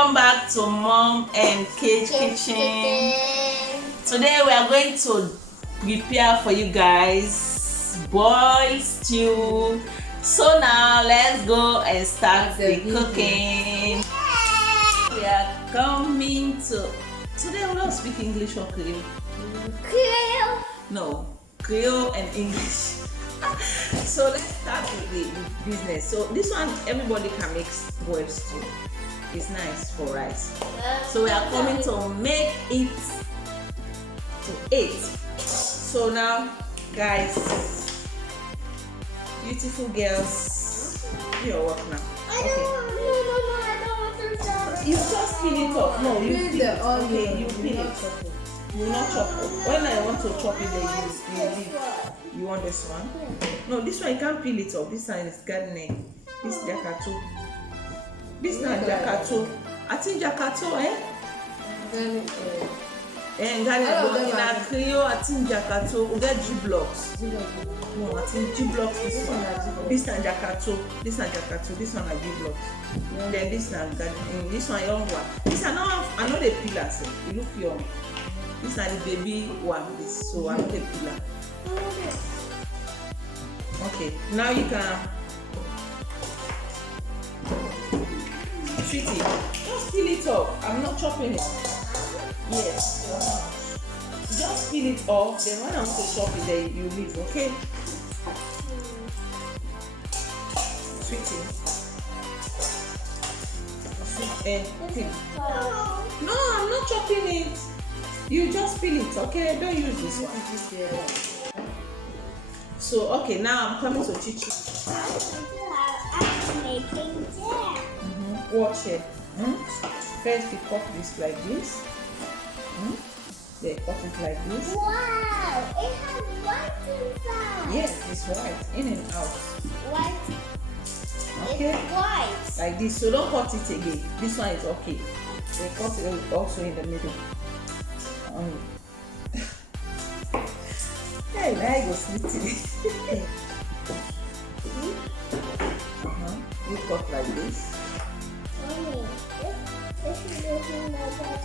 Welcome back to Mom and Kids Kitchen. Today we are going to prepare for you guys boiled stew. So now let's go and start the cooking. We are coming to today we don't speak English or Creole. Creole. No, Creole and English. So let's start with the business. So this one everybody can make boiled stew. It's nice for rice. So we are coming to make it to eat. So now, guys, beautiful girls, your work now. Okay. I don't want to chop. You just peel it off. No, you peel it. onion. Okay, you peel it. You will not chop it. When I want to chop it, then you leave. You want this one? No, this one you can't peel it off. This one is gardening. This is jakato. This is not jakato. I think jakato, eh? In a Creole, I think jakato. We get G blocks. No, I think G blocks. This one. This is jakato. This is jakato. This one is G blocks. Then this is gardening. This one young one. This I know the pillars. You look young. This is the baby one. This so I know the pillar. Okay, now you can. Sweetie, just peel it off. I'm not chopping it. Yes. Just peel it off. Then when I want to chop it, then you leave. Okay. Sweetie. Peel. No, I'm not chopping it. You just peel it. Okay. Don't use this one. So okay, now I'm coming to teach you. I'm making jam. Watch it. First you cut this like this. Then cut it like this. Wow, it has white inside. Yes, it's white, in and out. White. Okay. It's white. Like this. So don't cut it again. This one is okay. Then cut it also in the middle. Hey, now I go slit it. You cut like this. Mommy, this is looking like that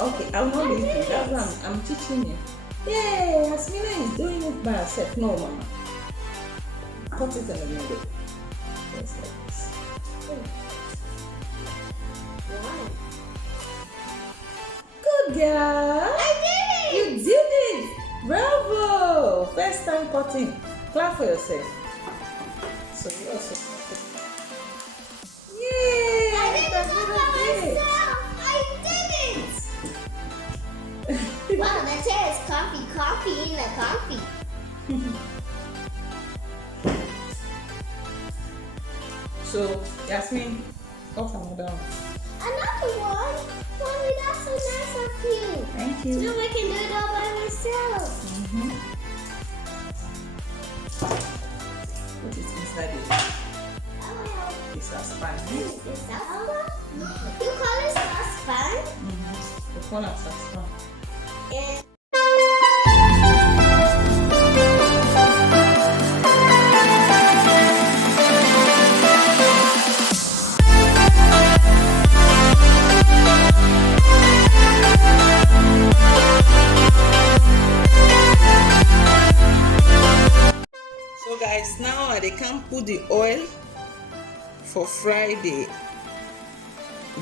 Okay, I will not leave you. That's why I'm teaching you. Yeah, Yasmina is doing it by herself. No, Mama. Cut it in the middle. Just like this. Good girl. I did it. You did it. Bravo. First time cutting. Clap for yourself. So you also. Yay! I did it all by myself. I did it. Wow, that chair is coffee in the coffee. So, Yasmin, cut another one. Another one? Mommy, that's so nice of you. Thank you. So I can do it all by myself. Put it inside it. It's a span. Is that one? You call it saucepan? We call it a span. Yeah. So guys, now they can put the oil for fry the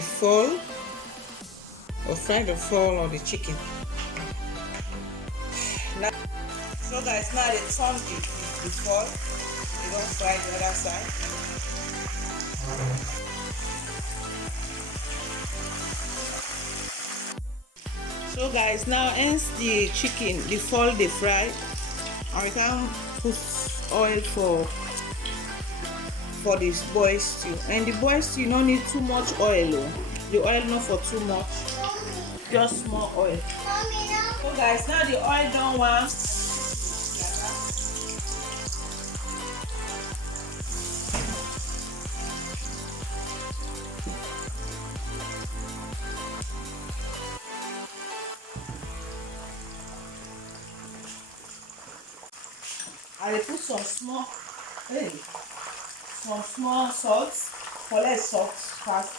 fall or fry the fall or the chicken. Now, so guys, now they turn the fall. They don't fry the other side. So guys, now ends the chicken, the fall they fry, and we can put oil for this boiled stew. And the boiled stew, you don't need too much oil. The oil not for too much, just small oil. Mommy, now. So guys, now the oil don't want. I put some small, some small salt for less salt fast.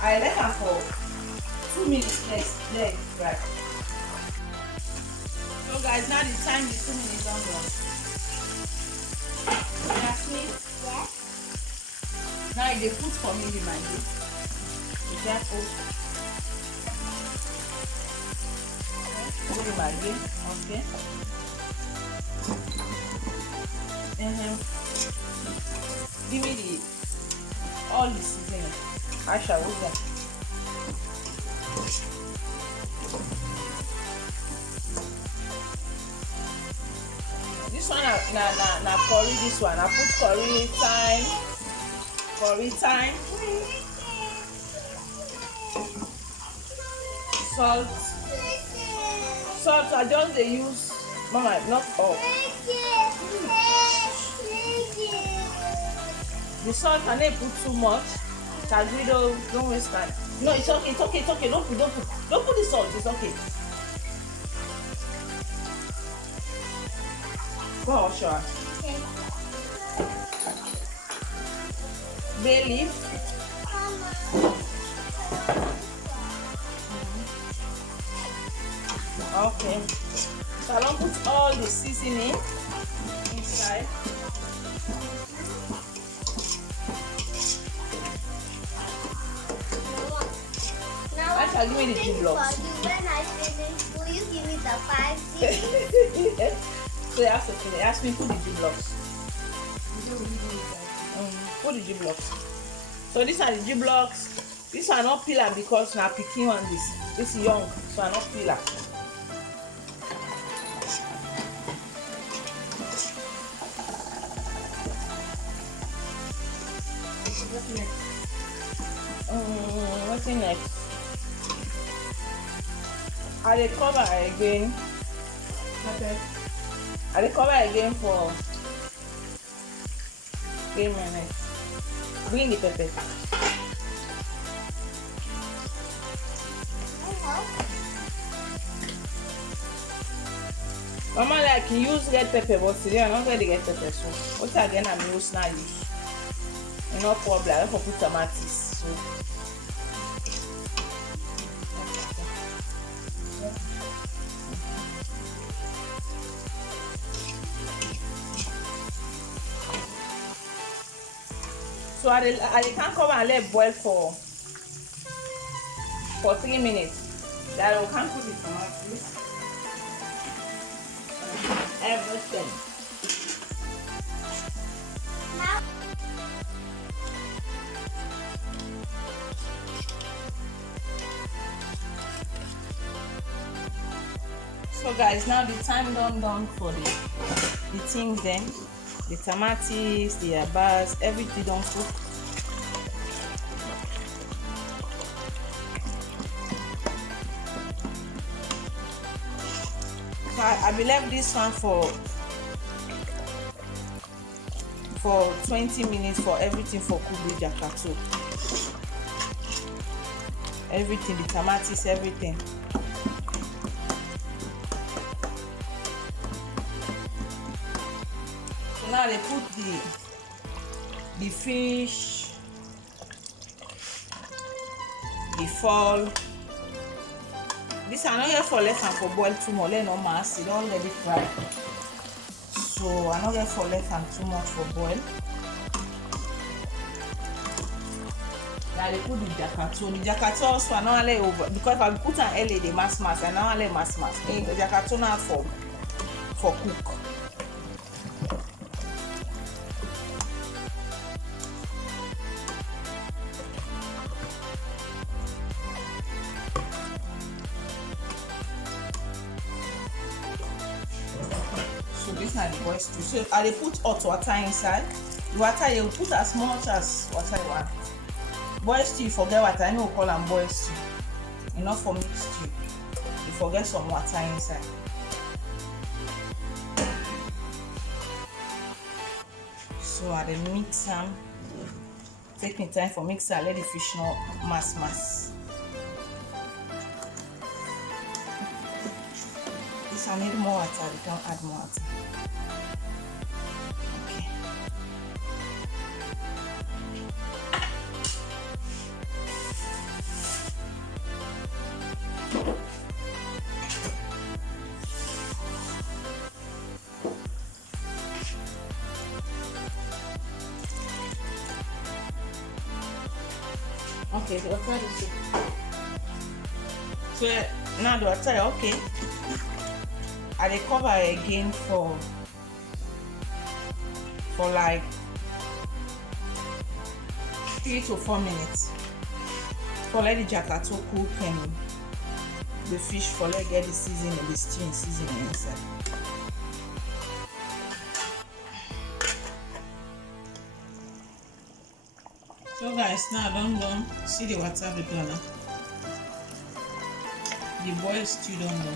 I let am for 2 minutes let it fry. So guys, now the time is 2 minutes on run. Yasmin? Yes. Now they put for me the Maggi. Be careful. Put the Maggi, okay. Give me all the seasoning. Asha, what's that? This one na curry. This one I put curry thyme, salt. I just dey use, mama, not all. The salt I need put too much. Tagrido, don't waste time. No, it's okay. Don't put the salt. It's okay. Go on, sure. Bay leaf. Okay. So I don't put all the seasoning inside. Now give me the 2 blocks. When I finish, will you give me the 5 So you have to finish. Ask me put the 2 blocks. Put the 2 blocks. So these are the 2 blocks. This are not pillar because now picking on this. This is young, so I not pillar. What's next? I dey cover again. Okay. I dey cover again for 3 minutes. Bring the pepper. Mama like you use red pepper, but today I'm not going to get pepper. So what again I'm use now use. No problem. I don't put tomatoes. So. So I can't cover and let it boil for 3 minutes. That I can't put the tomatoes. Everything. Now. So guys, now the time done for the things then. The tomatoes, the herbs, everything done cook. So I will leave this one for 20 minutes for everything for cook with jakato. Everything, the tomatoes, everything. So now they put the fish, the fall. This are not here for less than for boil too much. Let no mass. It don't let it fry. So I'm not here for less than too much for boil. Now they put the jakato. The jakato also I not let over because if I put an early the mass I now let mass. The jakato now for cook. So this is the boil stew. So I dey put hot water inside. The water you put as much as water you want. Boil stew, you forget water. I know we call them boil stew. Enough for mixed stew. You forget some water inside. So I dey mix them. Take me time for mixer. Let the fish not mass. This I need more water. We can add more water. Okay. Okay, the water is so now the water okay. I dey cover again for like 3 to 4 minutes. For let the jacket to cook and the fish for let get the seasoning, the steam seasoning inside. So guys, now don't see the water be done. The boil stew don't go.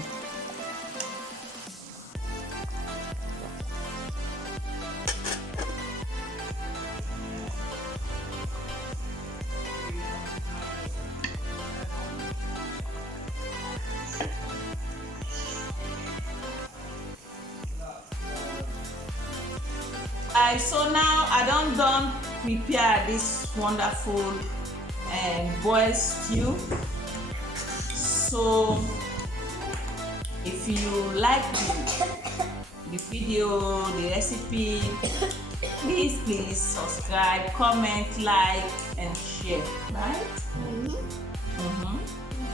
So now I done prepare this wonderful boiled stew. So if you like the video, the recipe, please subscribe, comment, like and share, right?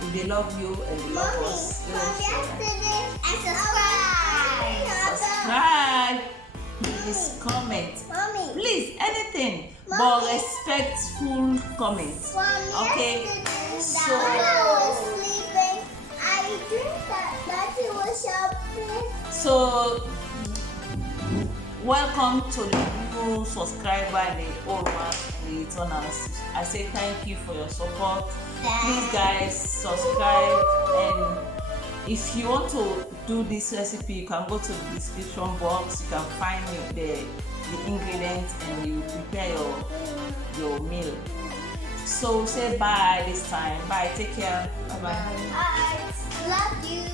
If they love you and they love us, And subscribe. Please comment. Mommy. Please, anything, Mommy. but respectful comments. Okay. So When I was sleeping, I dreamed that Daddy was shopping. So welcome to the new subscriber and the old one and the returners. I say thank you for your support. Please guys subscribe, and if you want to do this recipe, you can go to the description box. You can find the ingredients and you prepare your meal. So say bye this time. Bye, take care. Bye bye. I love you.